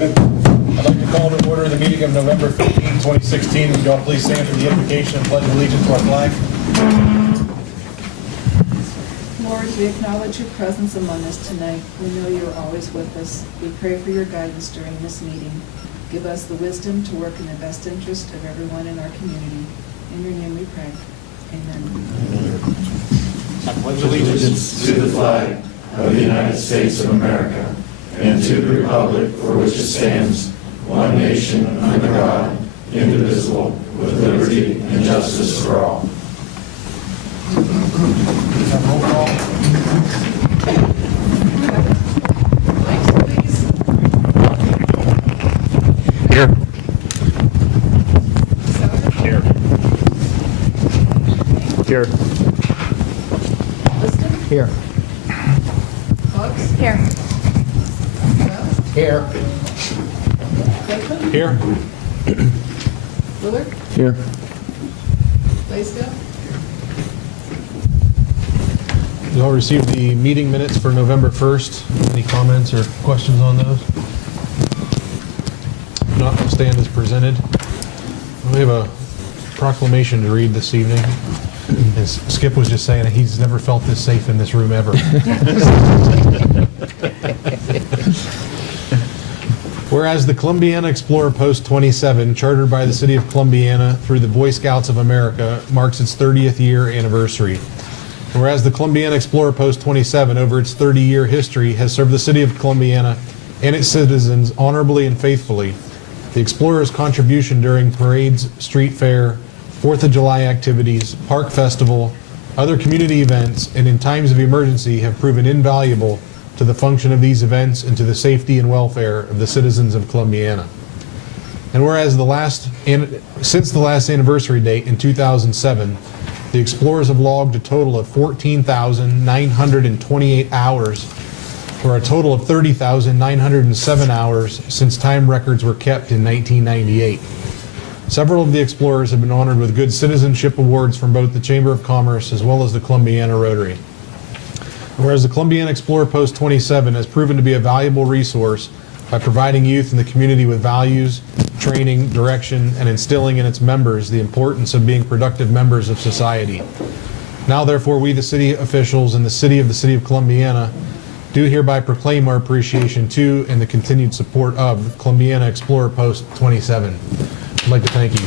I'd like to call to order the meeting of November 15, 2016. Would you all please stand for the invocation and pledge allegiance to our flag? Lord, we acknowledge your presence among us tonight. We know you are always with us. We pray for your guidance during this meeting. Give us the wisdom to work in the best interest of everyone in our community. In your name we pray. Amen. I pledge allegiance to the flag of the United States of America and to the republic for which it stands, one nation under God, indivisible, with liberty and justice for all. Roll call. Here. Here. Here. Liston? Here. Boggs? Here. Wells? Here. Lakeman? Here. Willard? Here. Blaisdell? You all received the meeting minutes for November 1st. Any comments or questions on those? If not, we'll stand as presented. We have a proclamation to read this evening. As Skip was just saying, he's never felt this safe in this room ever. Whereas the Columbiana Explorer Post 27, chartered by the City of Columbiana through the Boy Scouts of America, marks its 30th year anniversary. Whereas the Columbiana Explorer Post 27, over its 30-year history, has served the City of Columbiana and its citizens honorably and faithfully, the Explorer's contribution during parades, street fair, 4th of July activities, park festival, other community events, and in times of emergency have proven invaluable to the function of these events and to the safety and welfare of the citizens of Columbiana. And whereas since the last anniversary date in 2007, the Explorers have logged a total of 14,928 hours, for a total of 30,907 hours since time records were kept in 1998. Several of the Explorers have been honored with good citizenship awards from both the Chamber of Commerce as well as the Columbiana Rotary. Whereas the Columbiana Explorer Post 27 has proven to be a valuable resource by providing youth in the community with values, training, direction, and instilling in its members the importance of being productive members of society. Now, therefore, we, the city officials and the City of Columbiana, do hereby proclaim our appreciation to and the continued support of Columbiana Explorer Post 27. I'd like to thank you.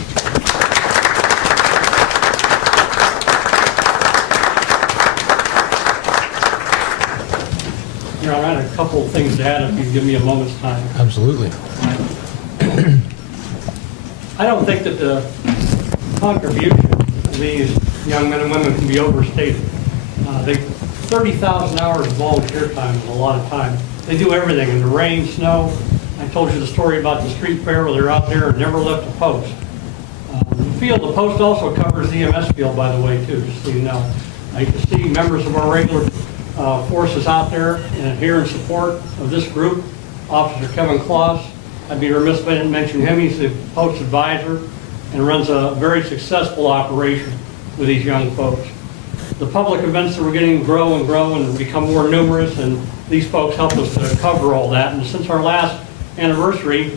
I had a couple of things to add if you give me a moment's time. Absolutely. I don't think that the contribution of these young men and women can be overstated. 30,000 hours of volunteer time is a lot of time. They do everything in the rain, snow. I told you the story about the street fair where they're out there and never left a post. The post also covers the EMS field, by the way, too, just so you know. I get to see members of our regular forces out there and here in support of this group. Officer Kevin Claus, I'd be remiss if I didn't mention him. He's the post advisor and runs a very successful operation with these young folks. The public events that we're getting grow and become more numerous, and these folks help us to cover all that. And since our last anniversary,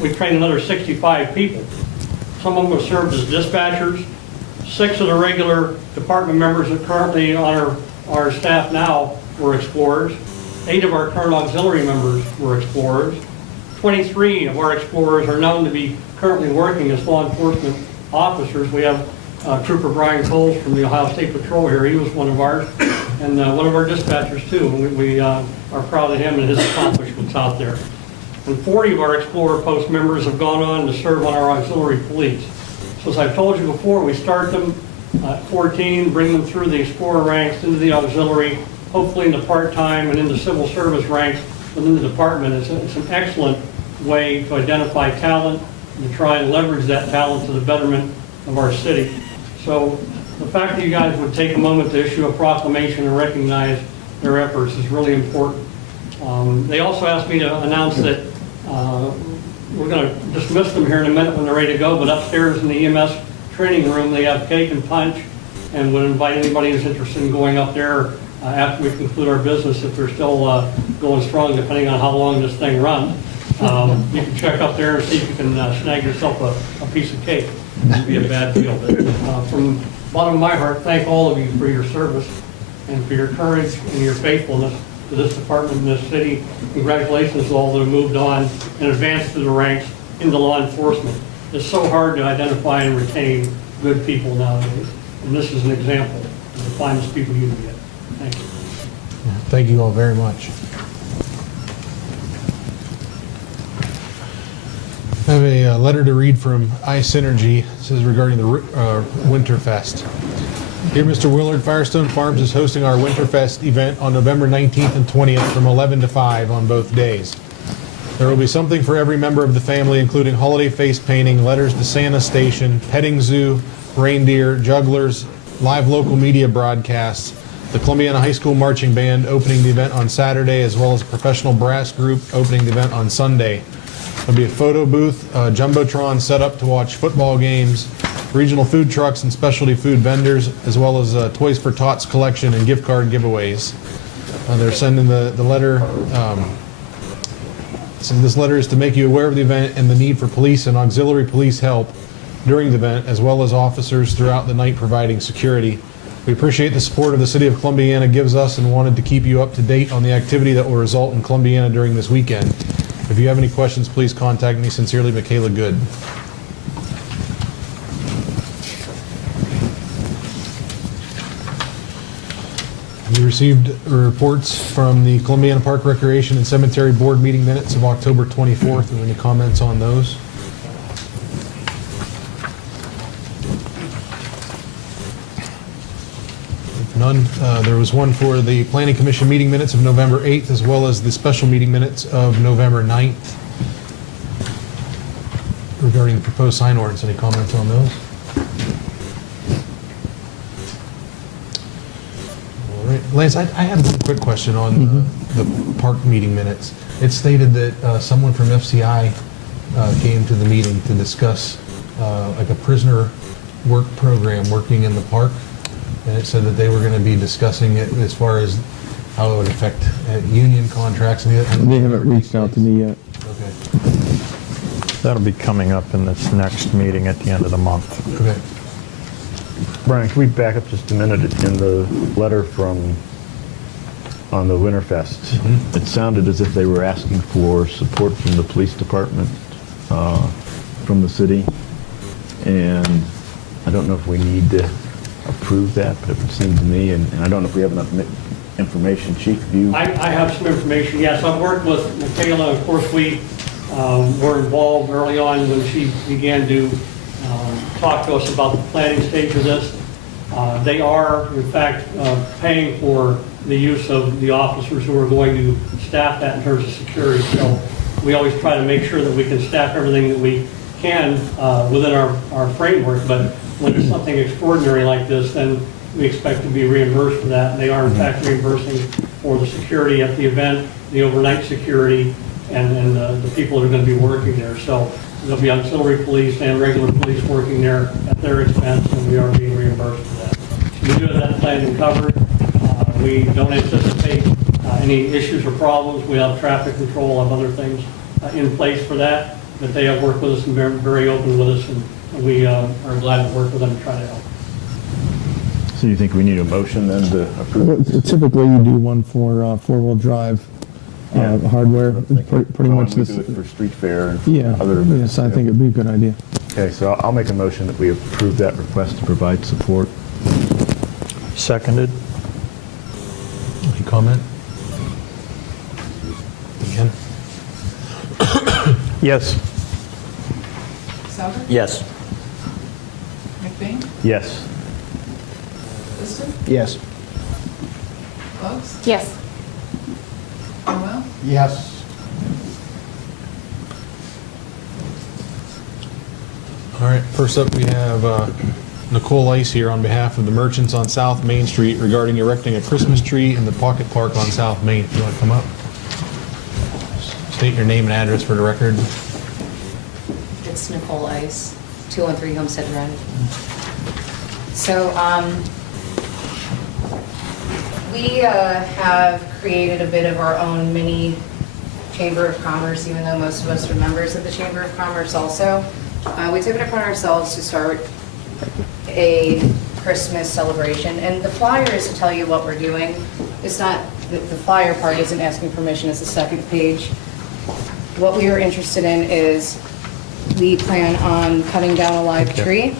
we've trained another 65 people. Some of them have served as dispatchers. 6 of the regular department members that currently on our staff now were Explorers. 8 of our current auxiliary members were Explorers. 23 of our Explorers are known to be currently working as law enforcement officers. We have Trooper Brian Coles from the Ohio State Patrol here. He was one of ours, and one of our dispatchers too. And we are proud of him and his accomplishments out there. And 40 of our Explorer Post members have gone on to serve on our auxiliary police. So as I've told you before, we start them at 14, bring them through the Explorer ranks into the auxiliary, hopefully in the part-time and in the civil service ranks within the department. It's an excellent way to identify talent and to try and leverage that talent to the betterment of our city. So the fact that you guys would take a moment to issue a proclamation and recognize their efforts is really important. They also asked me to announce that we're going to dismiss them here in a minute when they're ready to go, but upstairs in the EMS training room they have cake and punch, and would invite anybody who's interested in going up there after we conclude our business if they're still going strong, depending on how long this thing runs. You can check up there and see if you can snag yourself a piece of cake. It'd be a bad deal. But from the bottom of my heart, thank all of you for your service and for your courage and your faithfulness to this department and this city. Congratulations to all that have moved on and advanced through the ranks into law enforcement. It's so hard to identify and retain good people nowadays, and this is an example of the finest people you can get. Thank you. Thank you all very much. I have a letter to read from iSynergy. It says regarding the Winterfest. Dear Mr. Willard, Firestone Farms is hosting our Winterfest event on November 19th and 20th from 11 to 5 on both days. There will be something for every member of the family, including holiday face painting, letters to Santa Station, petting zoo, reindeer, jugglers, live local media broadcasts, the Columbiana High School Marching Band opening the event on Saturday, as well as a professional brass group opening the event on Sunday. There'll be a photo booth, a jumbotron set up to watch football games, regional food trucks and specialty food vendors, as well as a Toys for Tots collection and gift card giveaways. They're sending the letter. So this letter is to make you aware of the event and the need for police and auxiliary police help during the event, as well as officers throughout the night providing security. We appreciate the support of the City of Columbiana gives us and wanted to keep you up to date on the activity that will result in Columbiana during this weekend. If you have any questions, please contact me. Sincerely, Michaela Good. We received reports from the Columbiana Park Recreation and Cemetery Board meeting minutes of October 24th. Are there any comments on those? If none, there was one for the Planning Commission meeting minutes of November 8th, as well as the special meeting minutes of November 9th regarding the proposed sign ordinance. Any comments on those? Lance, I had one quick question on the park meeting minutes. It stated that someone from FCI came to the meeting to discuss like a prisoner work program working in the park, and it said that they were going to be discussing it as far as how it would affect union contracts. And they haven't reached out to me yet. Okay. That'll be coming up in this next meeting at the end of the month. Okay. Brian, can we back up just a minute? In the letter on the Winterfest, it sounded as if they were asking for support from the police department, from the city, and I don't know if we need to approve that, but it would seem to me, and I don't know if we have enough information. Chief, do you? I have some information, yes. I've worked with Michaela. Of course, we were involved early on when she began to talk to us about the planning stage of this. They are, in fact, paying for the use of the officers who are going to staff that in terms of security. So we always try to make sure that we can staff everything that we can within our framework. But when it's something extraordinary like this, then we expect to be reimbursed for that. And they are, in fact, reimbursing for the security at the event, the overnight security, and the people that are going to be working there. So there'll be auxiliary police and regular police working there at their expense, and we are being reimbursed for that. So we do have that planning covered. We don't anticipate any issues or problems. We have traffic control, have other things in place for that. But they have worked with us and been very open with us, and we are glad to work with them to try to help. So you think we need a motion then to approve? Typically, you do one for four-wheel drive hardware. Pretty much we this. do it for street fair and Yeah. other events. Yes, I think it'd be a good idea. Okay, so I'll make a motion that we approve that request to provide support. Seconded. Any comment? Again? Yes. Souter? Yes. McBain? Yes. Liston? Yes. Bugs? Yes. Cromwell? Yes. All right, first up we have Nicole Ice here on behalf of the merchants on South Main Street regarding erecting a Christmas tree in the Pocket Park on South Main. Do you want to come up? State your name and address for the record. It's Nicole Ice, 213 Homestead Drive. So, we have created a bit of our own mini Chamber of Commerce, even though most of us are members of the Chamber of Commerce also. We took it upon ourselves to start a Christmas celebration, and the flyer is to tell you what we're doing. It's not, the flyer part isn't asking permission, it's the second page. What we are interested in is we plan on cutting down a live tree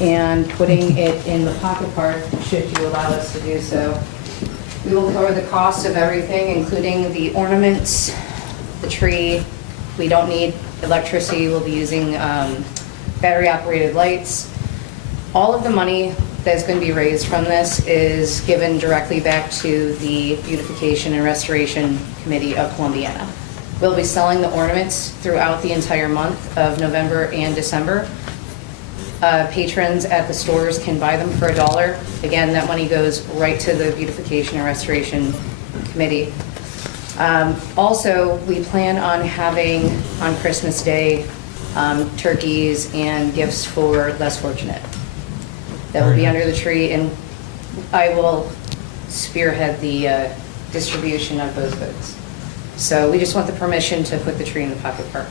and putting it in the pocket park, should you allow us to do so. We will cover the cost of everything, including the ornaments, the tree. We don't need electricity, we'll be using battery-operated lights. All of the money that's going to be raised from this is given directly back to the Beautification and Restoration Committee of Columbiana. We'll be selling the ornaments throughout the entire month of November and December. Patrons at the stores can buy them for $1. Again, that money goes right to the Beautification and Restoration Committee. Also, we plan on having, on Christmas Day, turkeys and gifts for less fortunate. That will be under the tree, and I will spearhead the distribution of those goods. So we just want the permission to put the tree in the pocket park.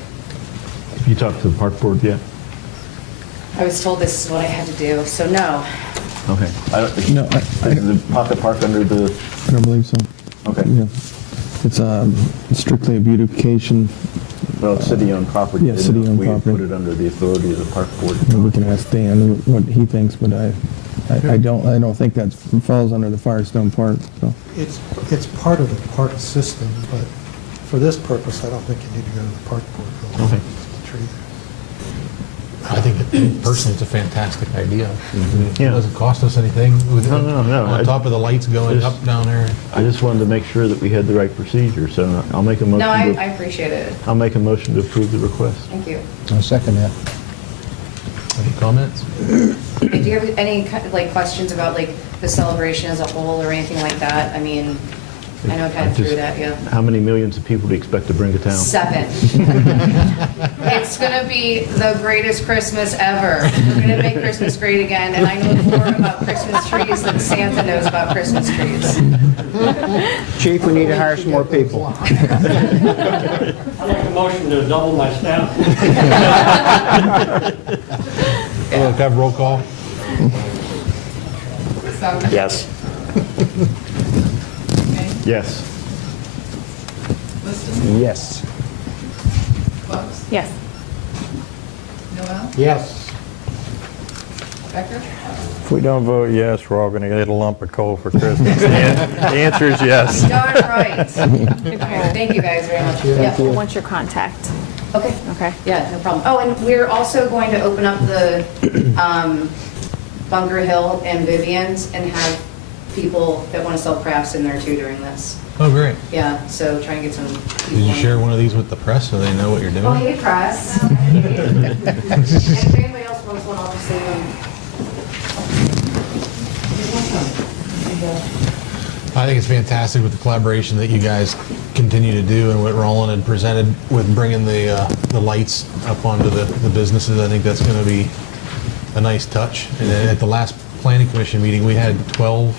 Have you talked to the park board yet? I was told this is what I had to do, so no. Okay. No, Is the pocket park under the, I don't believe so. okay. Yeah. It's strictly a beautification. Well, it's city-owned property. Yeah, city-owned We property. put it under the authority of the park board. We can ask Dan what he thinks, but I don't think that falls under the Firestone Park, so. It's part of the park system, but for this purpose, I don't think you need to go to the park board. Okay. Tree. I think personally, it's a fantastic idea. It Yeah. doesn't cost us anything. No. On top of the lights going Just- up down there. I just wanted to make sure that we had the right procedure, so I'll make a motion. No, I appreciate it. I'll make a motion to approve the request. Thank you. I'll second that. Any comments? Do you have any questions about the celebration as a whole or anything like that? I mean, I know I kind of threw it at you. How many millions of people do you expect to bring to town? 7. It's going to be the greatest Christmas ever. We're going to make Christmas great again, and I know more about Christmas trees than Santa knows about Christmas trees. Chief, we need to hire some more people. I'd like a motion to double my staff. Can I have roll call? Yes. Yes. Liston? Yes. Bucks? Yes. Noel? Yes. Becker? If we don't vote yes, we're all going to get a lump of coal for Christmas. The answer is yes. Darn right. All right, thank you guys very much. Yeah. What's your contact? Okay. Okay. Yeah, no problem. Oh, and we're also going to open up the Bunker Hill and Vivian's and have people that want to sell crafts in there too during this. Oh, great. Yeah, so try and get some people. Did you in. share one of these with the press so they know what you're doing? Oh, hey, press. And if anybody else wants one, I'll just leave them. I think it's fantastic with the collaboration that you guys continue to do and what Roland had presented with bringing the lights up onto the businesses. I think that's going to be a nice touch. And then at the last planning commission meeting, we had 12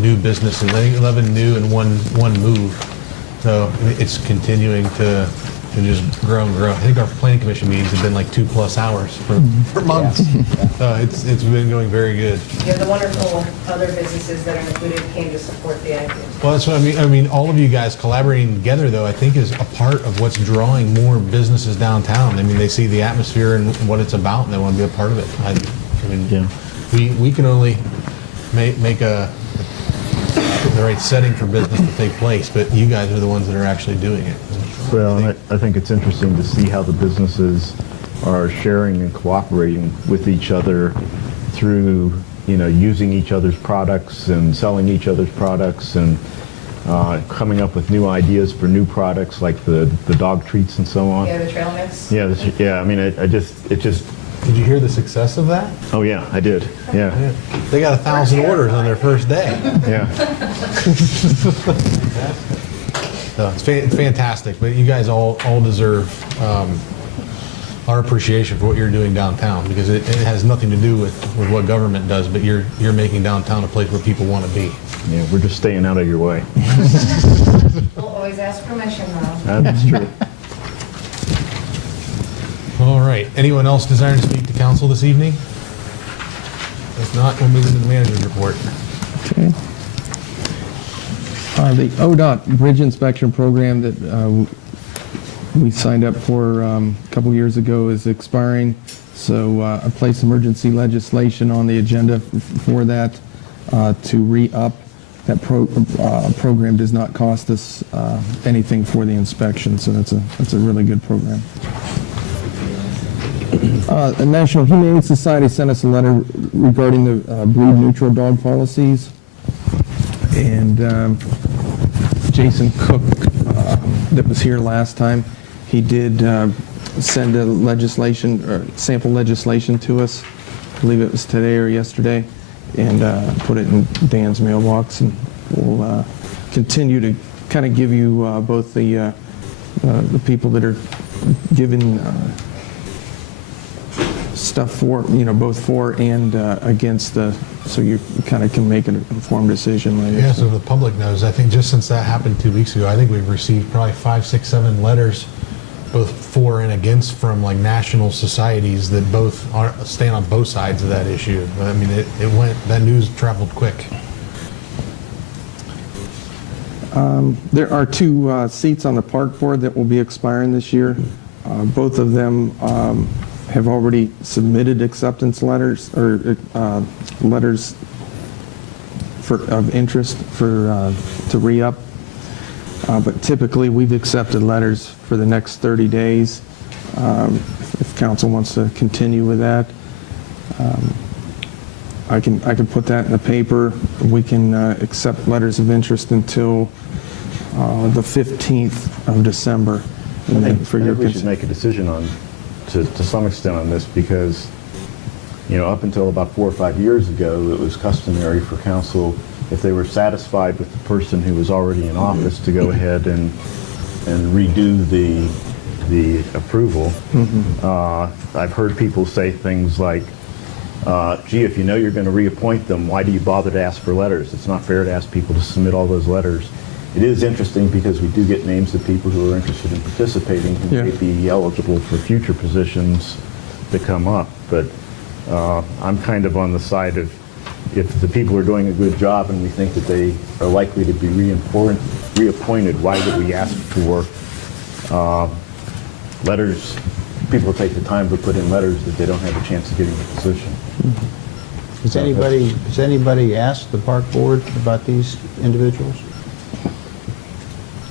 new businesses. I think 11 new and one move. So it's continuing to just grow and grow. I think our planning commission meetings have been like 2+ hours for months. It's been going very good. Yeah, the wonderful other businesses that are included came to support the idea. Well, that's what I mean. I mean, all of you guys collaborating together, though, I think is a part of what's drawing more businesses downtown. I mean, they see the atmosphere and what it's about, and they want to be a part of it. I mean, Yeah. we can only make the right setting for business to take place, but you guys are the ones that are actually doing it. Well, and I think it's interesting to see how the businesses are sharing and cooperating with each other through, using each other's products and selling each other's products and coming up with new ideas for new products like the dog treats and so on. Yeah, the trail mix. Yeah. I mean, it just. Did you hear the success of that? Oh yeah, I did. Yeah. They got 1,000 orders on their first day. Yeah. So it's fantastic, but you guys all deserve our appreciation for what you're doing downtown, because it has nothing to do with what government does, but you're making downtown a place where people want to be. Yeah. We're just staying out of your way. We'll always ask permission, though. That's true. All right. Anyone else desiring to speak to council this evening? If not, we'll move into the manager's report. Okay. The ODOT bridge inspection program that we signed up for a couple years ago is expiring, so I placed emergency legislation on the agenda for that to re-up. That program does not cost us anything for the inspection, so that's a really good program. The National Humane Society sent us a letter regarding the breed-neutral dog policies, and Jason Cook, that was here last time, he did send a legislation or sample legislation to us. I believe it was today or yesterday, and put it in Dan's mailbox, and we'll continue to kind of give you both the people that are giving stuff for, both for and against so you kind of can make an informed decision later. Yeah, so the public knows, I think just since that happened 2 weeks ago, I think we've received probably 5, 6, 7 letters, both for and against, from like national societies that both stand on both sides of that issue. I mean, that news traveled quick. There are 2 seats on the park board that will be expiring this year. Both of them have already submitted acceptance letters or letters of interest to re-up. But typically, we've accepted letters for the next 30 days. If council wants to continue with that, I can put that in the paper. We can accept letters of interest until the 15th of December. And then for your we should make a decision to some extent on this, because up until about 4 or 5 years ago, it was customary for council, if they were satisfied with the person who was already in office, to go ahead and redo the approval. I've heard people say things like, gee, if you know you're going to reappoint them, why do you bother to ask for letters? It's not fair to ask people to submit all those letters. It is interesting because we do get names of people who are interested in participating, who may be eligible for future positions that come up. But I'm kind of on the side of, if the people are doing a good job and we think that they are likely to be reappointed, why would we ask for letters? People take the time to put in letters that they don't have a chance of getting the position. Has anybody asked the park board about these individuals?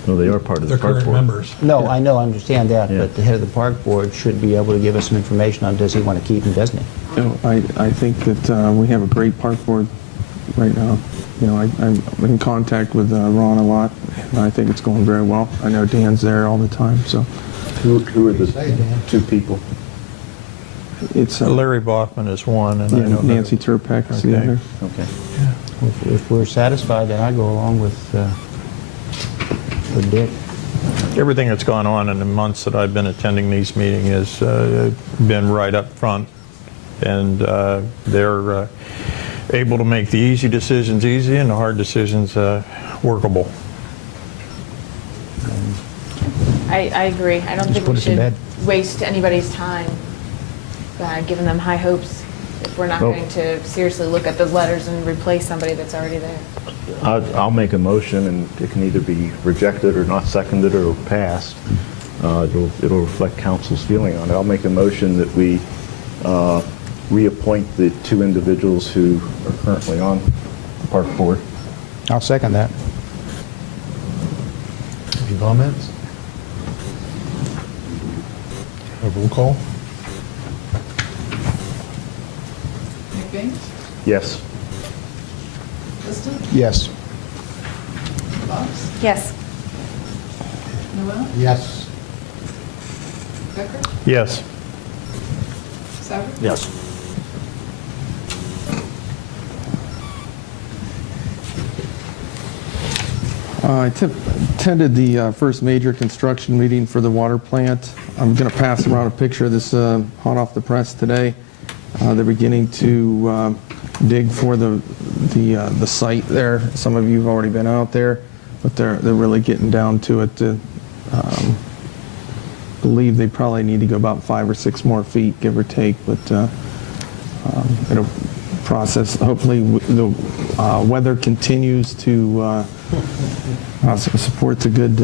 No, they are part of the They're park current board. members. No, I know, I understand that, Yeah. but the head of the park board should be able to give us some information on, does he want to keep them, doesn't he? I think that we have a great park board right now. I'm in contact with Ron a lot, and I think it's going very well. I know Dan's there all the time, so Who are the 2 people? it's Larry Boffman is one, and I know Nancy Turpek is the Okay. other. Okay. If we're satisfied, then I go along with Dick. everything that's gone on in the months that I've been attending these meetings has been right up front, and they're able to make the easy decisions easy and the hard decisions workable. I agree. I don't think put we it to should bed. waste anybody's time giving them high hopes if we're not Well- going to seriously look at those letters and replace somebody that's already there. I'll make a motion, and it can either be rejected or not seconded or passed. It'll reflect council's feeling on it. I'll make a motion that we reappoint the 2 individuals who are currently on the park board. I'll second that. Any comments? A roll call? McBain? Yes. Liston? Yes. Fox? Yes. Noel? Yes. Becker? Yes. Sauer? Yes. I attended the first major construction meeting for the water plant. I'm going to pass around a picture of this hot off the press today. They're beginning to dig for the site there. Some of you have already been out there. but they're really getting down to it. Believe they probably need to go about 5 or 6 more feet, give or take, but it'll process. Hopefully, the weather continues to support the good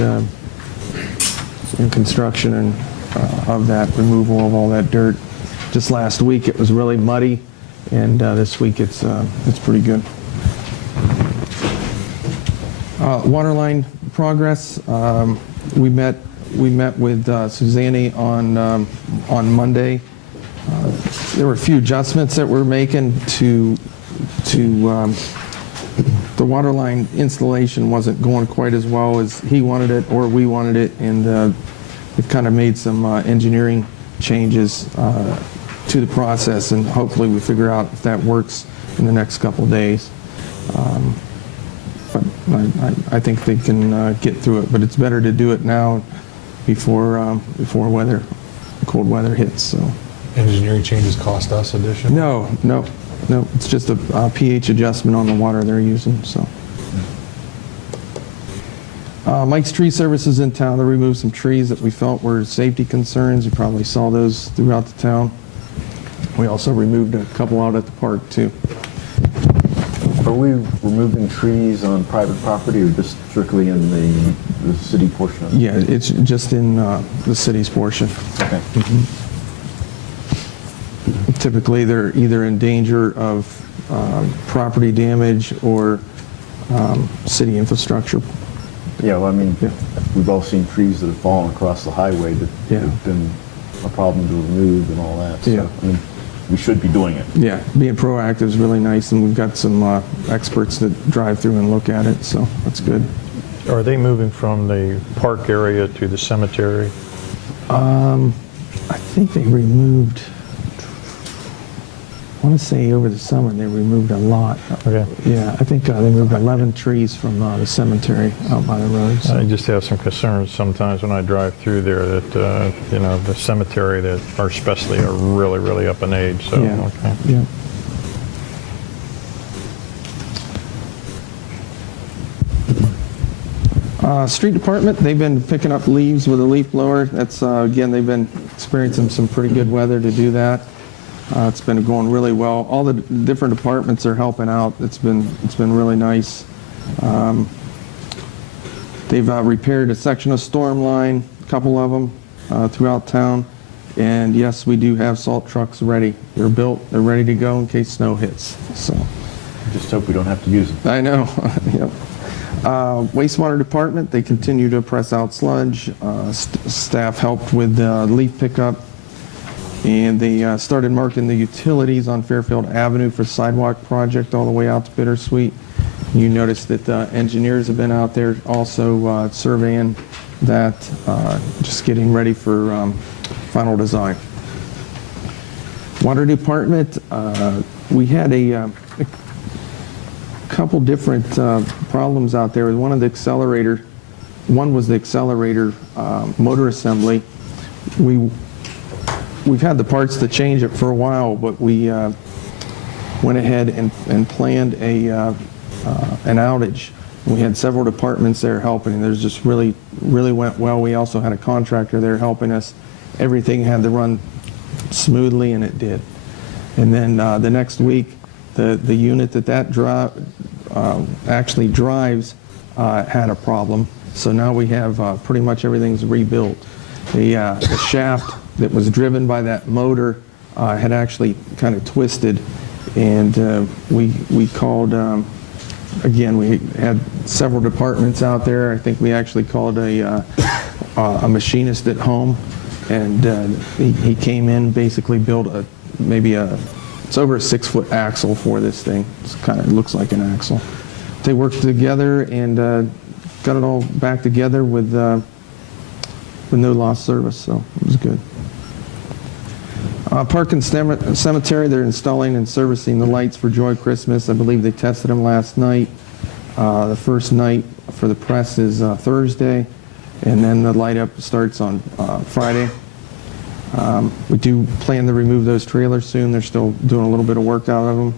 construction and of that removal of all that dirt. Just last week, it was really muddy, and this week it's pretty good. Water line progress. We met with Suzanne on Monday. There were a few adjustments that we're making to the water line installation. Wasn't going quite as well as he wanted it or we wanted it, and we've kind of made some engineering changes to the process, and hopefully we figure out if that works in the next couple of days. But I think they can get through it, but it's better to do it now before cold weather hits. So Engineering changes cost us additional? no, it's just a pH adjustment on the water they're using. So Mike's Tree Services in town, they removed some trees that we felt were safety concerns. You probably saw those throughout the town. We also removed a couple out at the park too. Are we removing trees on private property or just strictly in the city portion of it? Yeah, it's just in the city's portion. Okay. Typically, they're either in danger of property damage or city infrastructure. Yeah, well, I mean, Yeah. we've all seen trees that have fallen across the highway that Yeah. have been a problem to remove and all that. So, Yeah. I mean, we should be doing it. Yeah, being proactive is really nice, and we've got some experts that drive through and look at it, so that's good. Are they moving from the park area to the cemetery? I think they removed, I want to say over the summer, they removed a lot. Okay. Yeah, I think they moved 11 trees from the cemetery out by the road. So. I just have some concerns sometimes when I drive through there that, the cemetery that are especially are really, really up in age, so, Yeah, okay. yeah. Street department, they've been picking up leaves with a leaf blower. That's, again, they've been experiencing some pretty good weather to do that. It's been going really well. All the different departments are helping out. It's been really nice. They've repaired a section of storm line, a couple of them throughout town. And yes, we do have salt trucks ready. They're built, they're ready to go in case snow hits. So, Just hope we don't have to use them. I know. Yep. Wastewater department, they continue to press out sludge. Staff helped with leaf pickup. And they started marking the utilities on Fairfield Avenue for sidewalk project all the way out to Bittersweet. You notice that engineers have been out there also surveying that, just getting ready for final design. Water department, we had a couple different problems out there. One was the accelerator motor assembly. We've had the parts to change it for a while, but we went ahead and planned an outage. We had several departments there helping, and there's just really went well. We also had a contractor there helping us. Everything had to run smoothly, and it did. And then the next week, the unit that actually drives had a problem. So now we have pretty much everything's rebuilt. The shaft that was driven by that motor had actually kind of twisted, and we called, again, we had several departments out there. I think we actually called a machinist at home, and he came in, basically built it's over a 6-foot axle for this thing. It looks like an axle. They worked together and got it all back together with no lost service, so it was good. Park and Cemetery, they're installing and servicing the lights for Joy Christmas. I believe they tested them last night. The first night for the press is Thursday, and then the light up starts on Friday. We do plan to remove those trailers soon. They're still doing a little bit of work out of them.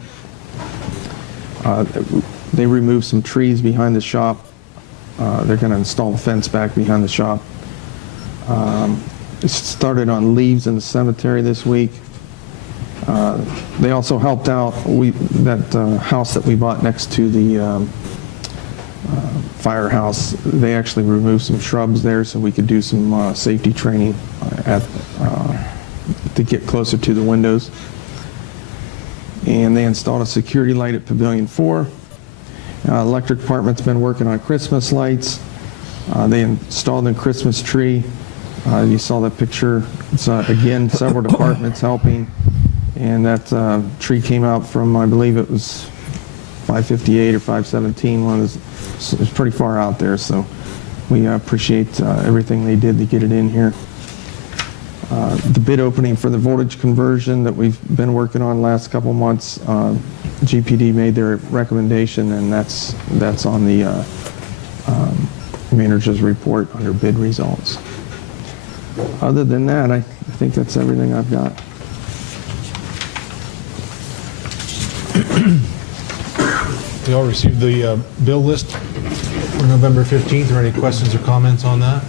They removed some trees behind the shop They're going to install a fence back behind the shop. It started on leaves in the cemetery this week. They also helped out that house that we bought next to the firehouse. They actually removed some shrubs there so we could do some safety training to get closer to the windows. And they installed a security light at Pavilion 4. Electric department's been working on Christmas lights. They installed a Christmas tree. You saw that picture. It's, again, several departments helping. And that tree came out from, I believe it was 558 or 517. It's pretty far out there, so we appreciate everything they did to get it in here. The bid opening for the voltage conversion that we've been working on last couple months, GPD made their recommendation, and that's on the manager's report under bid results. Other than that, I think that's everything I've got. We all received the bill list for November 15th. Are there any questions or comments on that?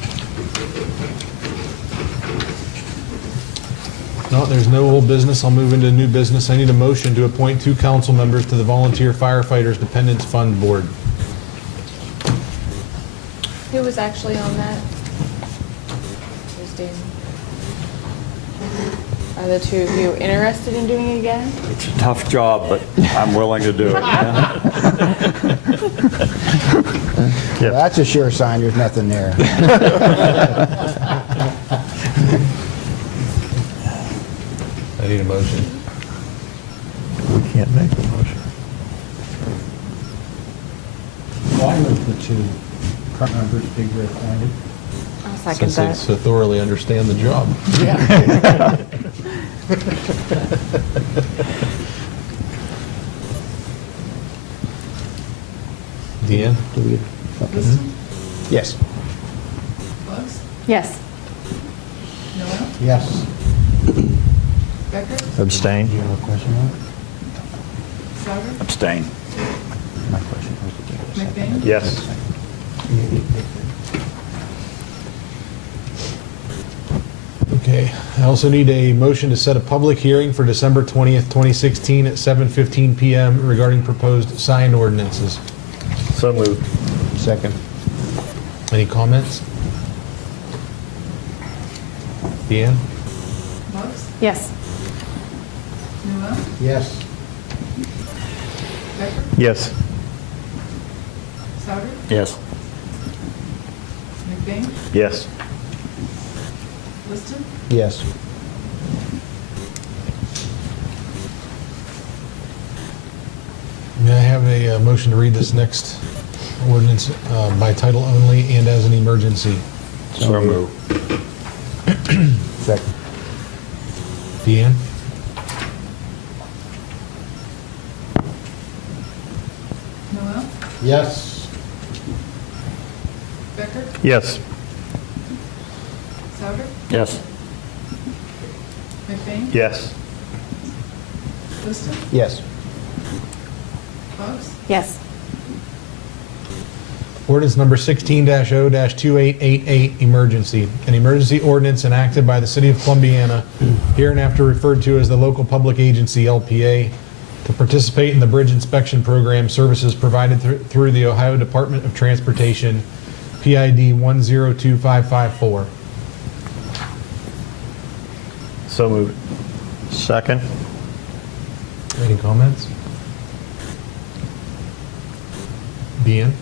No, there's no old business. I'll move into new business. I need a motion to appoint 2 council members to the Volunteer Firefighters Dependents Fund Board. Who was actually on that? Who's doing? Are the two of you interested in doing it again? It's a tough job, but I'm willing to do it. Well, that's a sure sign there's nothing there. I need a motion. We can't make a motion. Well, I move the 2 current members be reappointed. I'll second Since that. it's to thoroughly understand the job. Deanne? Liston? Yes. Bugs? Yes. Noel? Yes. Becker? Abstain? Do you have a question on it? Souter? Abstain. My question was, did you have a second? McBain? Yes. Okay. I also need a motion to set a public hearing for December 20th, 2016 at 7:15 PM regarding proposed sign ordinances. So moved. Second. Any comments? Deanne? Bugs? Yes. Noel? Yes. Becker? Yes. Souter? Yes. McBain? Yes. Liston? Yes. May I have a motion to read this next ordinance by title only and as an emergency? So moved. Second. Deanne? Noel? Yes. Becker? Yes. Souter? Yes. McBain? Yes. Liston? Yes. Bugs? Yes. Ordinance number 16-0-2888, emergency. An emergency ordinance enacted by the City of Columbiana, hereinafter referred to as the Local Public Agency, LPA, to participate in the Bridge Inspection Program services provided through the Ohio Department of Transportation, PID 102554. So moved. Second? Any comments? Deanne?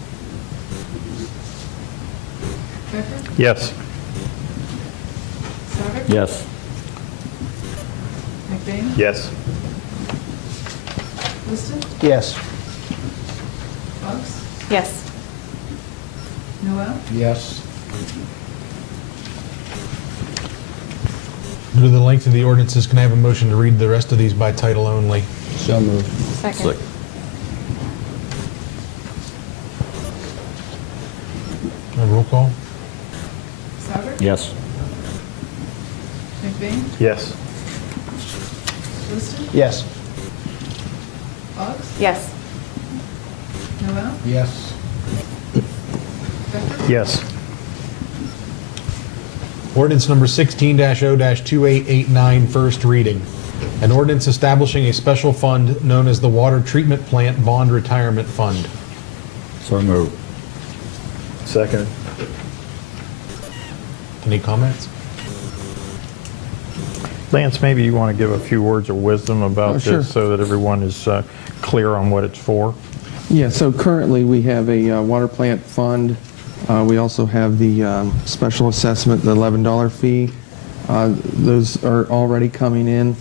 Becker? Yes. Souter? Yes. McBain? Yes. Liston? Yes. Bugs? Yes. Noel? Yes. Due to the length of the ordinances, can I have a motion to read the rest of these by title only? So moved. Second. A roll call? Souter? Yes. McBain? Yes. Liston? Yes. Bugs? Yes. Noel? Yes. Becker? Yes. Ordinance number 16-0-2889, first reading. An ordinance establishing a special fund known as the Water Treatment Plant Bond Retirement Fund. So moved. Second. Any comments? Lance, maybe you want to give a few words of wisdom about Sure. this so that everyone is clear on what it's for? Yeah, so currently we have a water plant fund. We also have the special assessment, the $11 fee. Those are already coming in.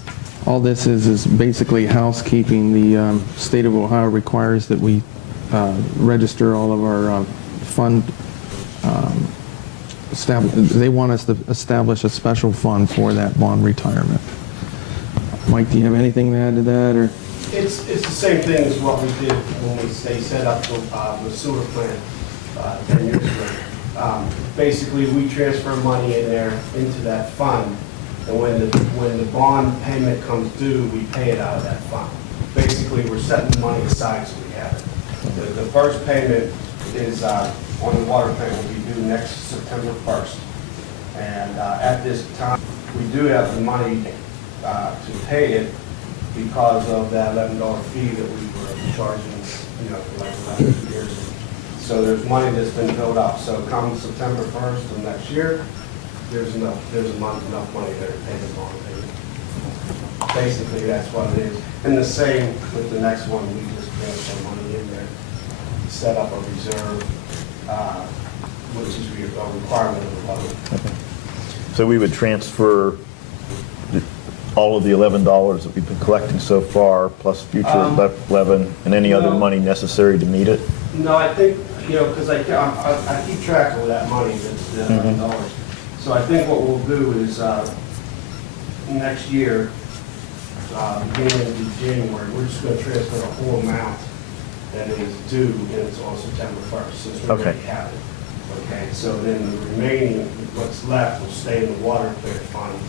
All this is basically housekeeping. The state of Ohio requires that we register all of our fund. They want us to establish a special fund for that bond retirement. Mike, do you have anything to add to that, or? It's the same thing as what we did when they set up the sewer plant 10 years ago. Basically, we transfer money in there into that fund, and when the bond payment comes due, we pay it out of that fund. Basically, we're setting the money aside so we have it. The first payment is on the water plant will be due next September 1st. And at this time, we do have the money to pay it because of that $11 fee that we were charging, for like the last 2 years. So there's money that's been built up. So come September 1st of next year, there's enough money there to pay the bond payment. Basically, that's what it is. And the same with the next one, we just transfer money in there, set up a reserve, which is a requirement of the budget. Okay. So we would transfer all of the $11 that we've been collecting so far, plus future 11, and any other money necessary to meet it? No, I think, because I keep track of that money, that's the $11. So I think what we'll do is next year, beginning in January, we're just going to transfer the whole amount that is due, and it's on September 1st, since we already have it. Okay, so then the remaining, what's left will stay in the water plant fund,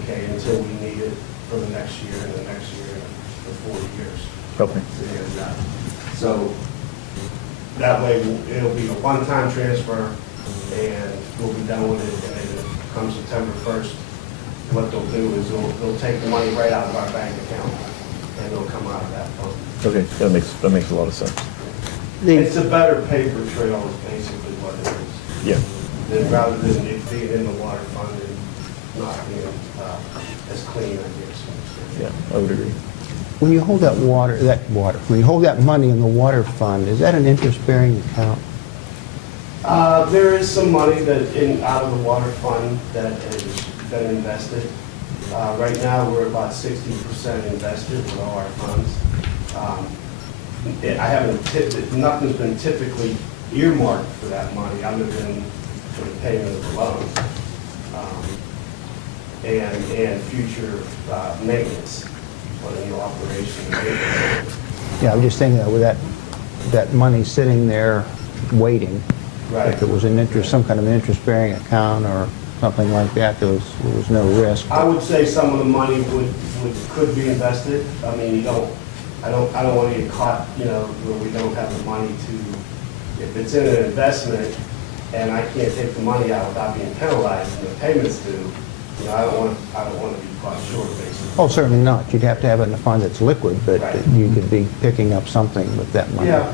okay, until we need it for the next year and the next year and for 40 years. Okay. And, so that way it'll be a one-time transfer and we'll be done with it. And then come September 1st, what they'll do is they'll take the money right out of our bank account and it'll come out of that fund. Okay, that makes a lot of sense. It's a better paper trail is basically what it is. Yeah. Then rather than it being in the water fund and not being as clean, I guess. Yeah, I would agree. When you hold when you hold that money in the water fund, is that an interest-bearing account? There is some money out of the water fund that has been invested. Right now, we're about 60% invested with all our funds. Nothing's been typically earmarked for that money other than for the payment of the loan and future maintenance for the new operation. Yeah, I'm just thinking that with that money sitting there waiting, Right. if it was some kind of an interest-bearing account or something like that, there was no risk. I would say some of the money could be invested. I mean, I don't want to get caught, where we don't have the money to, if it's in an investment and I can't take the money out without being penalized and the payments due, I don't want to be caught short, basically. Oh, certainly not. You'd have to have it in a fund that's liquid, but Right. you could be picking up something with that money. Yeah,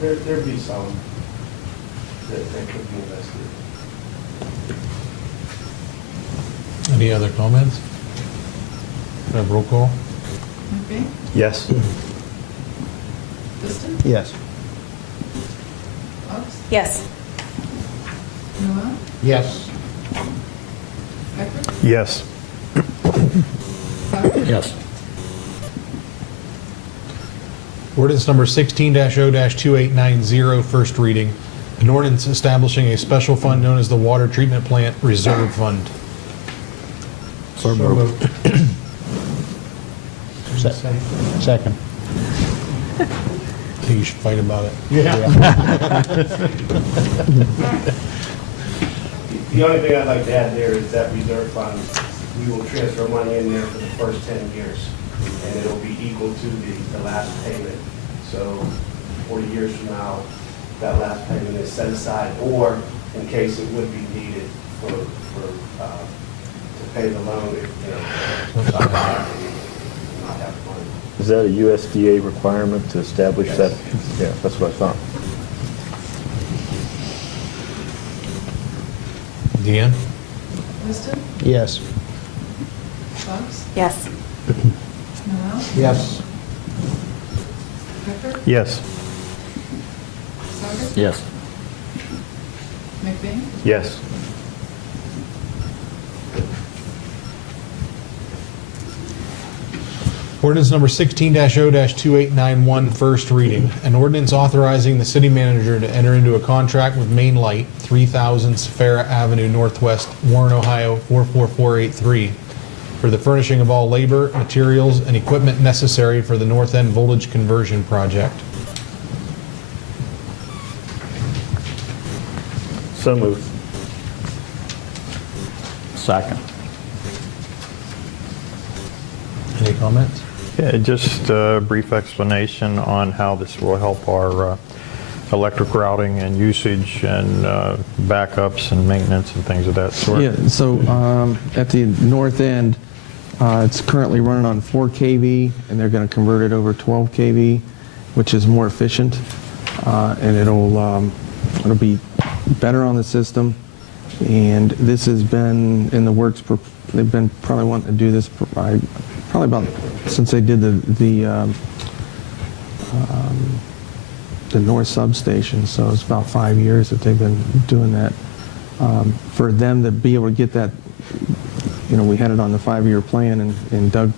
there'd be some that could be invested. Any other comments? Have roll call? Okay, Yes. Liston? Yes. Fox? Yes. Noel? Yes. Becker? Yes. Sauer? Yes. Ordinance number 16-0-2890, first reading. An ordinance establishing a special fund known as the Water Treatment Plant Reserve Fund. So moved. Second. I think you should fight about it. The only thing I'd like to add there is that reserve fund, we will transfer money in there for the first 10 years, and it'll be equal to the last payment. So 40 years from now, that last payment is set aside, or in case it would be needed for to pay the loan if, not have money. Is that a USDA requirement to establish that? Yeah, that's what I thought. Deanne? Liston? Yes. Fox? Yes. Noel? Yes. Becker? Yes. Sauter? Yes. McBain? Yes. Ordinance number 16-0-2891, first reading. An ordinance authorizing the city manager to enter into a contract with Main Light, 3000 Safara Avenue Northwest, Warren, Ohio, 44483, for the furnishing of all labor, materials, and equipment necessary for the North End voltage conversion project. So moved. Second. Any comments? Yeah, just a brief explanation on how this will help our electric routing and usage and backups and maintenance and things of that sort. Yeah, so at the north end, it's currently running on 4 kV, and they're going to convert it over 12 kV, which is more efficient, and it'll be better on the system. And this has been in the works. They've been probably wanting to do this probably about since they did the north substation. So it's about 5 years that they've been doing that. For them to be able to get that, we had it on the 5-year plan, and Doug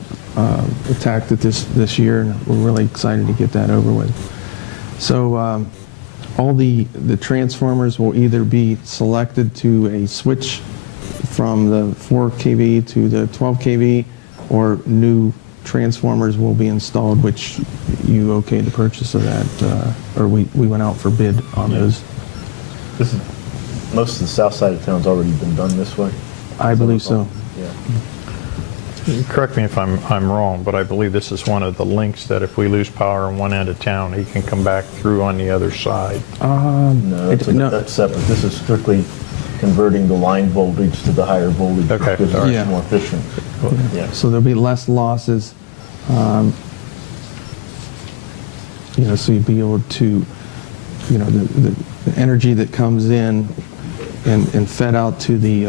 attacked it this year, and we're really excited to get that over with. So all the transformers will either be selected to a switch from the 4 kV to the 12 kV, or new transformers will be installed, which you okayed the purchase of that, or we went out for bid on those. Most of the south side of town's already been done this way. I believe so. Yeah. Correct me if I'm wrong, but I believe this is one of the links that if we lose power on one end of town, he can come back through on the other side. No, that's separate. This is strictly converting the line voltage to the higher voltage. Okay, Because all right. it's more efficient. Yeah. So there'll be less losses. So you'd be able to, the energy that comes in and fed out to the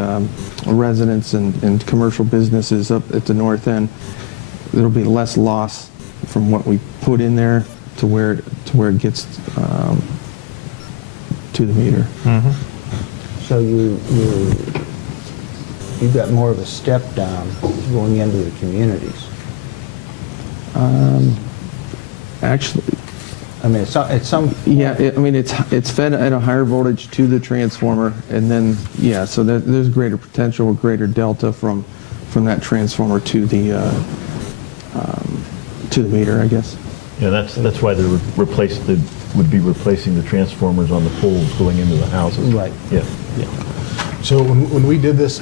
residents and commercial businesses up at the north end, there'll be less loss from what we put in there to where it gets to the meter. Mm-hmm. So you've got more of a step down going into the communities. Actually, I mean, it's some. yeah, it's fed at a higher voltage to the transformer, and then, so there's greater potential, greater delta from that transformer to the meter, I guess. Yeah, that's why would be replacing the transformers on the poles going into the houses. Right. Yeah. So when we did this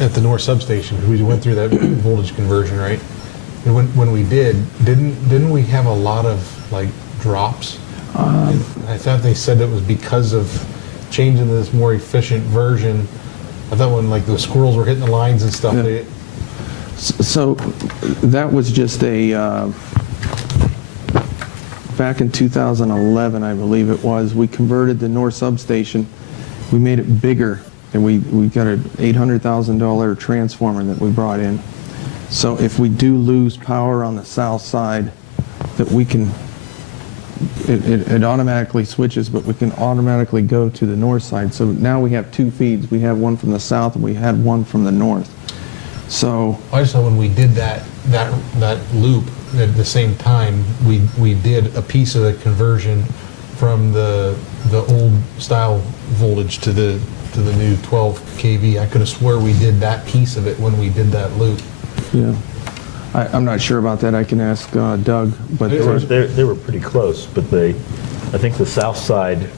at the north substation, we went through that voltage conversion, right? And when we didn't we have a lot of drops? I thought they said it was because of changing to this more efficient version. I thought when the squirrels were hitting the lines and stuff, Yeah. So that was just back in 2011, I believe it was, we converted the north substation. We made it bigger, and we got an $800,000 transformer that we brought in. So if we do lose power on the south side, that we can, it automatically switches, but we can automatically go to the north side. So now we have 2 feeds. We have one from the south, and we had one from the north. So I just know when we did that loop at the same time, we did a piece of the conversion from the old style voltage to the new 12 kV. I could have swore we did that piece of it when we did that loop. yeah, I'm not sure about that. I can ask Doug, but They were pretty close, but I think the south side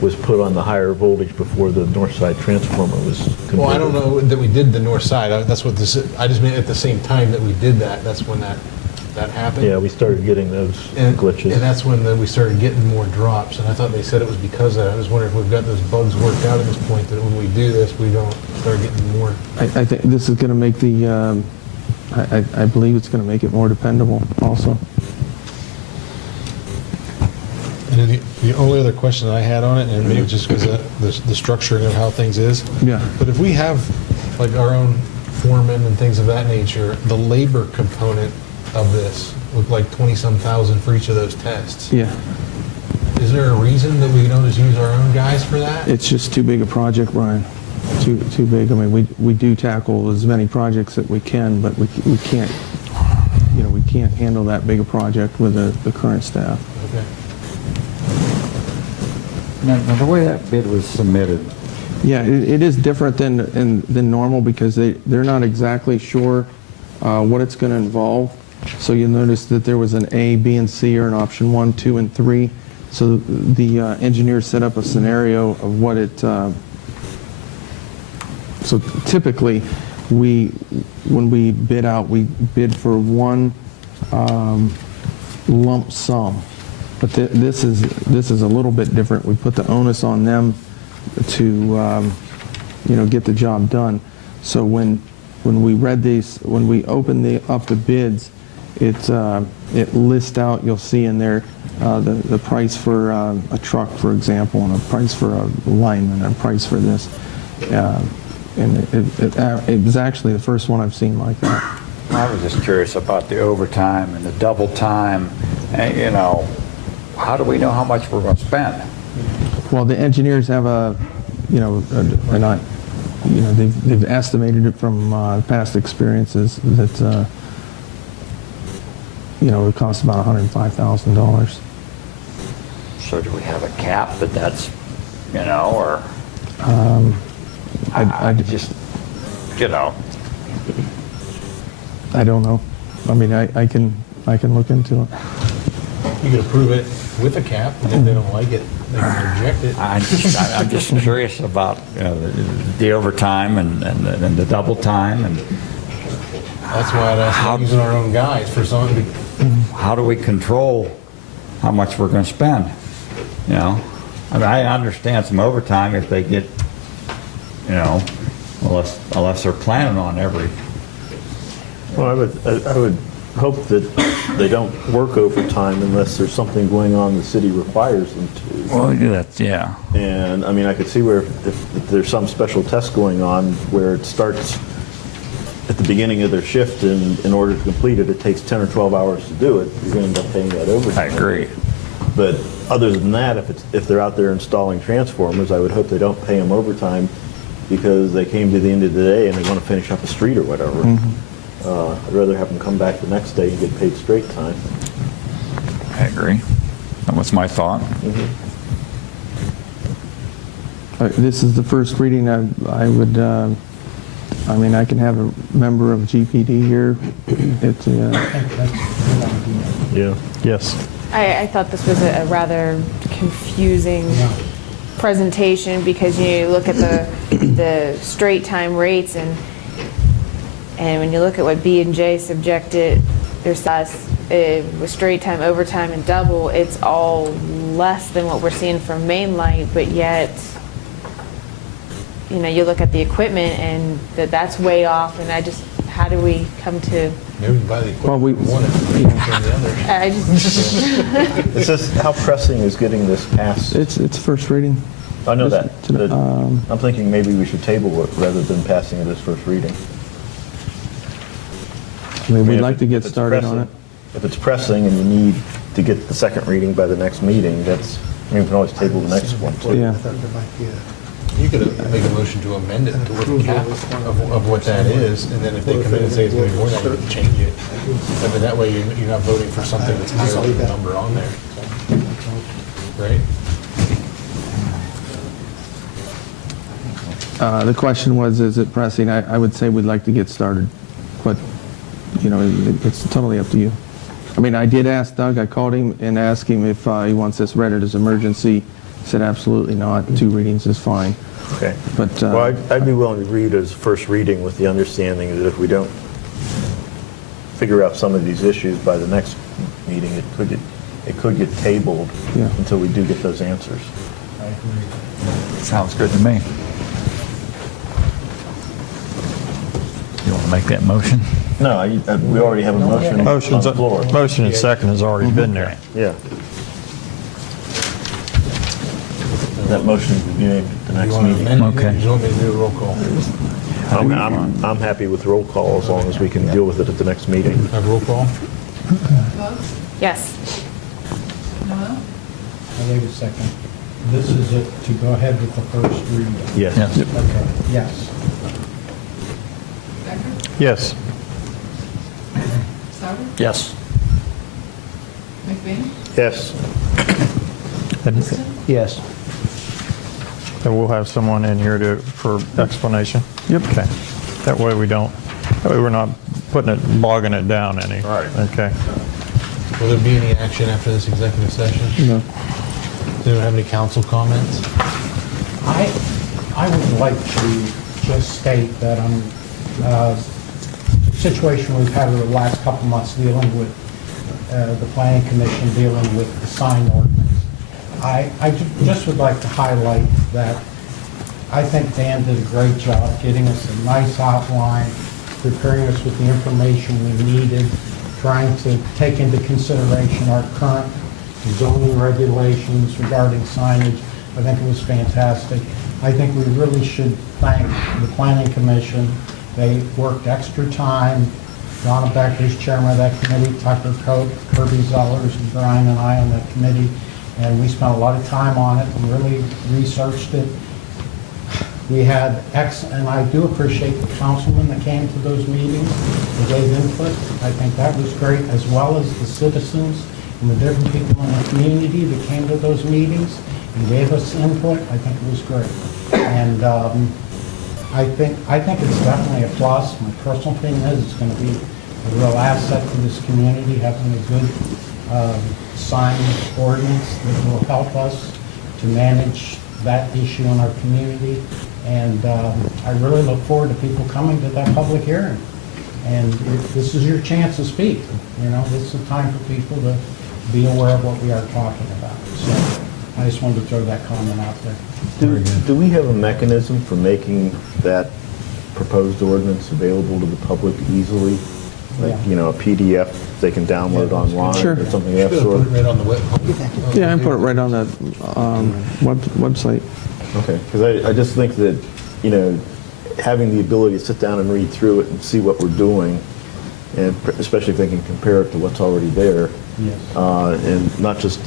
was put on the higher voltage before the north side transformer was converted. Well, I don't know that we did the north side. That's what this is. I just mean at the same time that we did that, that's when that that happened. Yeah, we started getting those And glitches. that's when we started getting more drops, and I thought they said it was because of that. I was wondering if we've got those bugs worked out at this point, that when we do this, we don't start getting more. I think this is going to make the, I believe it's going to make it more dependable also. And then the only other question I had on it, and maybe just because the structuring of how things is. Yeah. But if we have like our own foreman and things of that nature, the labor component of this looked like 20-some thousand for each of those tests. Yeah. Is there a reason that we don't just use our own guys for that? It's just too big a project, Brian. Too big. I mean, we do tackle as many projects that we can, but we can't, we can't handle that big a project with the current staff. Okay. Now, the way that bid was submitted, Yeah, it is different than normal because they're not exactly sure what it's going to involve. So you'll notice that there was an A, B, and C, or an option 1, 2, and 3. So the engineer set up a scenario of what it. So typically, when we bid out, we bid for one lump sum. But this is a little bit different. We put the onus on them to get the job done. So when we read these, when we open up the bids, it lists out. You'll see in there the price for a truck, for example, and a price for a lineman, and a price for this. And it was actually the first one I've seen like that. I was just curious about the overtime and the double time. And, how do we know how much we're going to spend? Well, the engineers have they've estimated it from past experiences that it costs about $105,000. So do we have a cap that's, or? I just, I don't know. I mean, I can look into it. You could approve it with a cap, and if they don't like it, they can reject it. I'm just curious about the overtime and the double time, and That's why I'd ask about using our own guys for something. how do we control how much we're going to spend? I mean, I understand some overtime if they get, unless they're planning on every. Well, I would hope that they don't work overtime unless there's something going on the city requires them to. Well, yeah. And I mean, I could see where if there's some special test going on where it starts at the beginning of their shift, and in order to complete it, it takes 10 or 12 hours to do it, you're going to end up paying that overtime. I agree. But other than that, if they're out there installing transformers, I would hope they don't pay them overtime because they came to the end of the day and they want to finish up a street or whatever. I'd rather have them come back the next day and get paid straight time. I agree. That was my thought. This is the first reading. I would. I mean, I can have a member of GPD here. It's Yeah. Yes. I thought this was a rather confusing presentation because you look at the straight time rates and when you look at what B and J subjected there's us with straight time, overtime, and double, it's all less than what we're seeing from Mainlight, but yet you look at the equipment and that's way off, and how do we come to? Maybe we buy the equipment. Well, we want it from the others. I just It says, how pressing is getting this passed? it's first reading. I know that. It's- but I'm thinking maybe we should table it rather than passing it as first reading. I mean, we'd if like to get if it's started on pressing- it. If it's pressing and you need to get the second reading by the next meeting, we can always table the next one too. Yeah. I thought there might be You could make a motion to amend it to what the cap of what that is, and then if they come in and say it's going to be more than that, you can change it. I mean, that way you're not voting for something that's higher than the number on there. Right? The question was, is it pressing? I would say we'd like to get started, but it's totally up to you. I mean, I did ask Doug. I called him and asked him if he wants this read as emergency. He said absolutely not. 2 readings is fine. Okay. But Well, I'd be willing to read as first reading with the understanding that if we don't figure out some of these issues by the next meeting, it could get tabled Yeah. until we do get those answers. Sounds good to me. You want to make that motion? No, we already have a motion on the floor. Motion and second has already been there. Yeah. That motion will be made at the You next want to meeting. amend Okay. it? You want me to do a roll call? I'm happy with roll call as long as we can deal with it at the next meeting. Have roll call? Yes. Noah? Wait a second. This is it to go ahead with the first reading. Yes. Okay, yes. Becker? Yes. Sauber? Yes. McBain? Yes. Liston? Yes. And we'll have someone in here for explanation? Yep. Okay. That way we're not bogging it down any. Right. Okay. Will there be any action after this executive session? No. Does anyone have any council comments? I would like to just state that the situation we've had over the last couple of months dealing with the planning commission, dealing with the sign ordinance. I just would like to highlight that I think Dan did a great job getting us a nice outline, preparing us with the information we needed, trying to take into consideration our current zoning regulations regarding signage. I think it was fantastic. I think we really should thank the Planning Commission. They worked extra time. Donna Becker's chairman of that committee, Tucker Cope, Kirby Zellers, and Brian and I on that committee. And we spent a lot of time on it and really researched it. We had and I do appreciate the councilmen that came to those meetings and gave input. I think that was great, as well as the citizens and the different people in the community that came to those meetings and gave us input. I think it was great. And I think it's definitely a plus. My personal opinion is it's going to be a real asset to this community, having a good sign ordinance that will help us to manage that issue in our community. And I really look forward to people coming to that public hearing. And this is your chance to speak. You know, this is a time for people to be aware of what we are talking about. So I just wanted to throw that comment out there. Do we have a mechanism for making that proposed ordinance available to the public easily? Like, Yeah. a PDF they can download online Sure. or something of that Put sort? it right on the web. Yeah, I put it right on that website. Okay, because I just think that, having the ability to sit down and read through it and see what we're doing, and especially if they can compare it to what's already there, Yes. and not just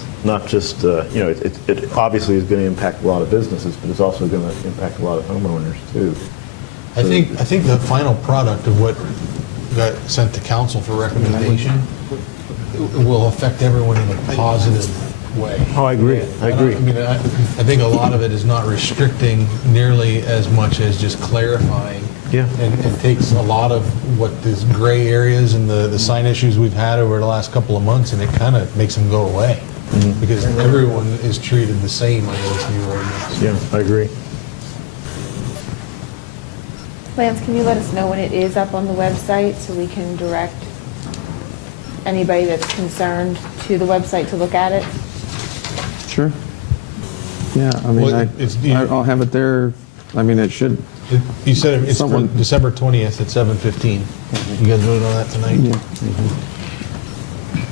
it obviously is going to impact a lot of businesses, but it's also going to impact a lot of homeowners too. I think the final product of what got sent to council for recommendation will affect everyone in a positive way. Oh, I agree. I agree. I think a lot of it is not restricting nearly as much as just clarifying. Yeah. And takes a lot of what these gray areas and the sign issues we've had over the last couple of months, and it kind of makes them go away. Because everyone is treated the same under this new ordinance. Yeah, I agree. Lance, can you let us know when it is up on the website so we can direct anybody that's concerned to the website to look at it? Sure. Yeah, I mean, Well, I'll have it there. I mean, it should. You said it's for Someone- December 20th at 7:15. You guys voted on that tonight? Yeah.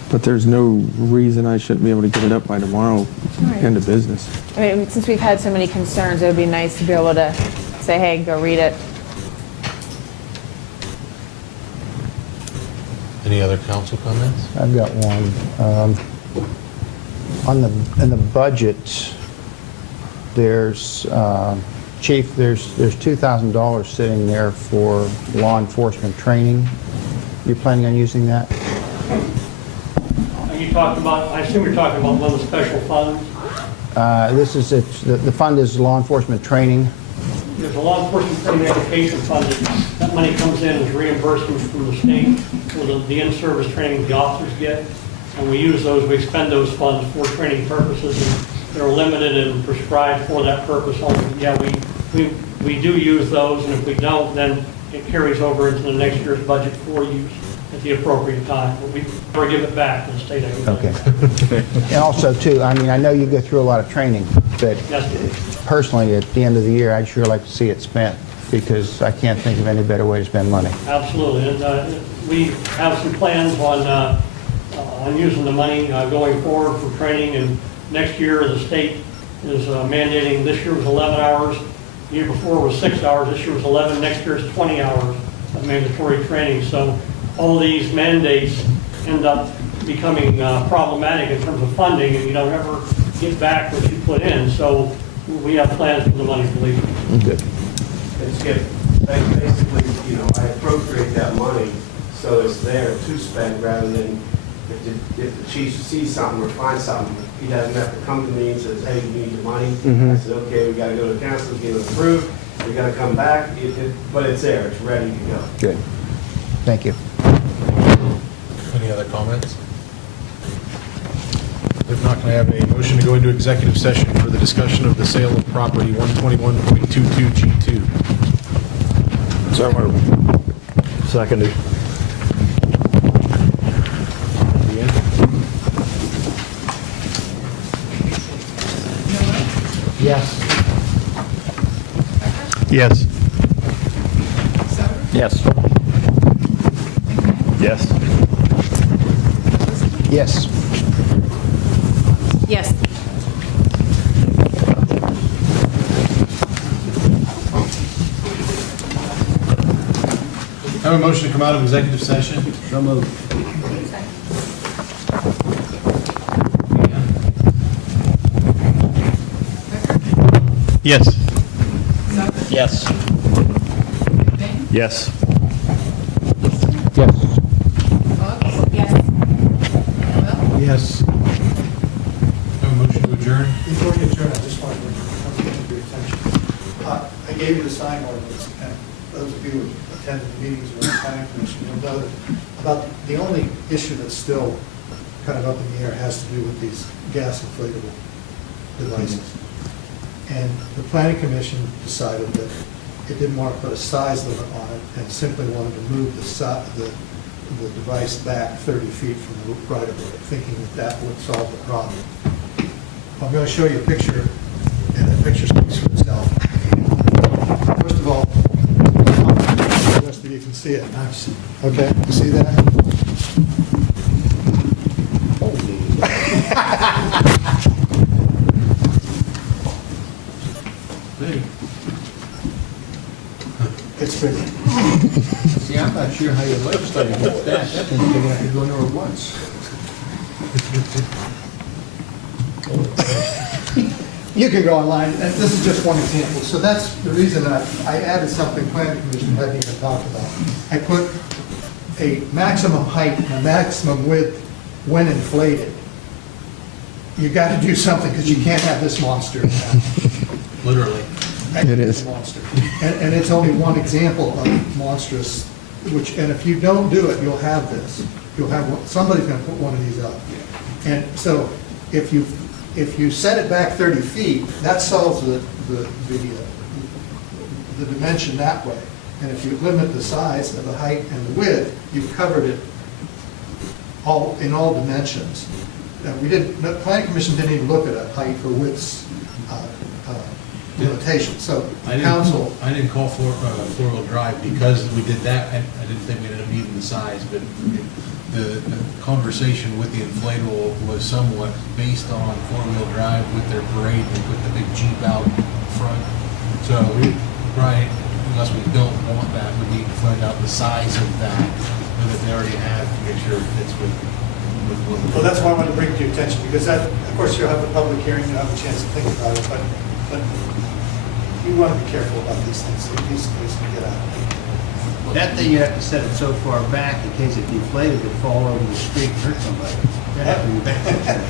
But there's no reason I shouldn't be able to get it up by tomorrow, Right. end of business. I mean, since we've had so many concerns, it would be nice to be able to say, hey, go read it. Any other council comments? I've got one. In the budget, there's, Chief, there's $2,000 sitting there for law enforcement training. You planning on using that? Are you talking about, I assume you're talking about one of the special funds? The fund is law enforcement training. There's a law enforcement training education fund. That money comes in as reimbursement from the state for the in-service training the officers get. And we use those, we expend those funds for training purposes, and they're limited and prescribed for that purpose only. Yeah, we do use those, and if we don't, then it carries over into the next year's budget for use. at the appropriate time. But we never give it back to the state aid. Okay. And also, too, I mean, I know you go through a lot of training, but Yes. personally, at the end of the year, I'd sure like to see it spent, because I can't think of any better way to spend money. Absolutely, and we have some plans on using the money going forward for training, and next year, the state is mandating, this year was 11 hours, the year before was 6 hours, this year was 11, next year is 20 hours of mandatory training, so all these mandates end up becoming problematic in terms of funding, and you don't ever get back what you put in, so we have plans for the money to leave. Good. And Skip, basically, I appropriate that money so it's there to spend rather than if the chief sees something or finds something, he doesn't have to come to me and says, hey, you need your money. I said, okay, we got to go to council, get it approved, we got to come back, but it's there, it's ready to go. Good. Thank you. Any other comments? If not, can I have a motion to go into executive session for the discussion of the sale of property 121.22 G2? So moved. Seconded. Yes. Yes. Yes. Yes. Yes. Yes. Have a motion to come out of executive session? So moved. Yes. Yes. Yes. Yes. Yes. Have a motion to adjourn? Before you adjourn, I just wanted to bring your attention. I gave you the sign ordinance, and those of you who attended the meetings of the planning commission, you'll know that about the only issue that's still kind of up in the air has to do with these gas inflatable devices. And the planning commission decided that it didn't want to put a size limit on it and simply wanted to move the device back 30 feet from the right of way, thinking that that would solve the problem. I'm going to show you a picture, and the picture speaks for itself. First of all, the rest of you can see it. Okay, you see that? It's big. See, I'm not sure how your legs started to get that. That thing's big enough to go into her once. You can go online, and this is just one example. So that's the reason that I added something planning commission hadn't even talked about. I put a maximum height and a maximum width when inflated. You got to do something because you can't have this monster in town. Literally. It is. Monster. And it's only one example of monstrous, and if you don't do it, you'll have this. You'll have, somebody's going to put one of these up. And so if you set it back 30 feet, that solves the dimension that way. And if you limit the size of the height and the width, you've covered it in all dimensions. The planning commission didn't even look at a height or width limitation, so council. I didn't call for four-wheel drive because we did that. I didn't think we ended up needing the size, but the conversation with the inflatable was somewhat based on four-wheel drive with their parade. They put the big Jeep out front. So right, unless we don't want that, we need to find out the size of that that they already have to make sure it fits with what Well, that's why I wanted to bring it to your attention, because that, of course, you'll have the public hearing, you'll have a chance to think about it, but you want to be careful about these things. These things can get out. That thing, you have to set it so far back in case it deflated, it'd fall over the street and hurt somebody.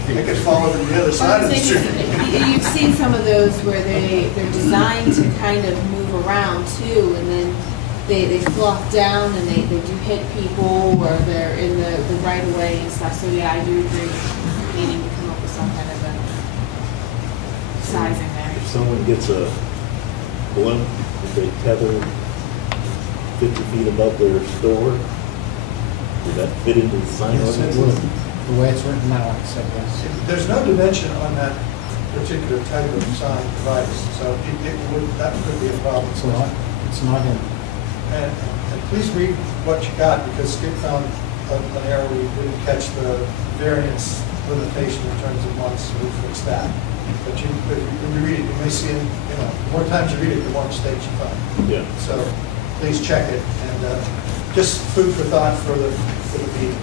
They could fall over to the other side of the street. You've seen some of those where they're designed to kind of move around too, and then they flop down and they do hit people, or they're in the right of way and stuff. So yeah, I do agree needing to come up with some kind of a sizing there. If someone gets a blimp, if they tether 50 feet above their store, Would that fit into the sign Yes, it ordinance? would. The way it's written now, like I said, yes. There's no dimension on that particular type of sign device, so it would, that could be a problem. It's not in. And please read what you got, because Skip found an error, we didn't catch the variance limitation in terms of months, so we fixed that. But when you read it, you may see, the more times you read it, the more mistakes you find. Yeah. So please check it, and just food for thought for the meeting.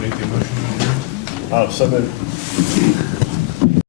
Make the motion. So moved.